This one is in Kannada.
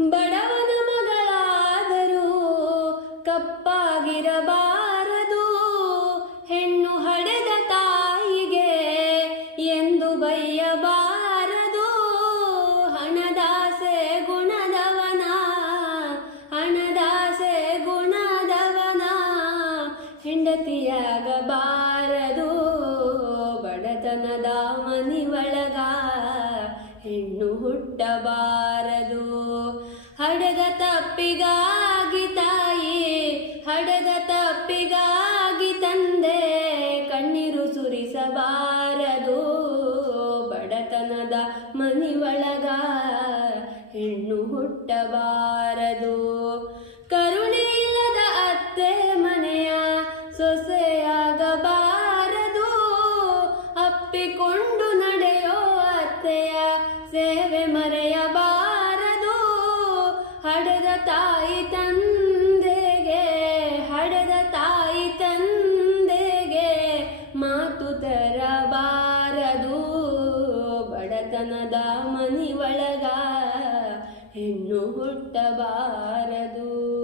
ಬಡವನ ಮಗಳಾದರೂ ಕಪ್ಪಾಗಿರಬಾರದು, ಹೆಣ್ಣು ಹಡೆದ ತಾಯಿಗೆ ಎಂದು ಬೈಯಬಾರದು. ಹಣದಾಸೆ ಗುಣದವನ, ಹಣದಾಸೆ ಗುಣದವನ ಹೆಂಡತಿಯಾಗಬಾರದು. ಬಡತನದ ಮನಿಯೊಳಗ ಹೆಣ್ಣು ಹುಟ್ಟಬಾರದು. ಹಡೆದ ತಪ್ಪಿಗಾಗಿ ತಾಯಿ, ಹಡೆದ ತಪ್ಪಿಗಾಗಿ ತಂದೆ ಕಣ್ಣೀರು ಸುರಿಸಬಾರದು. ಬಡತನದ ಮನಿಯೊಳಗ ಹೆಣ್ಣು ಹುಟ್ಟಬಾರದು. ಕರುಣೆ ಇಲ್ಲದ ಅತ್ತೆ ಮನೆಯ ಸೊಸೆಯಾಗಬಾರದು. ಅಪ್ಪಿಕೊಂಡು ನಡೆಯೋ ಅತ್ತೆಯ ಸೇವೆ ಮರೆಯಬಾರದು. ಹಡೆದ ತಾಯಿ ತಂದೆಗೆ, ಹಡೆದ ತಾಯಿ ತಂದೆಗೆ ಮಾತು ತರಬಾರದು. ಬಡತನದ ಮನಿಯೊಳಗ ಹೆಣ್ಣು ಹುಟ್ಟಬಾರದು.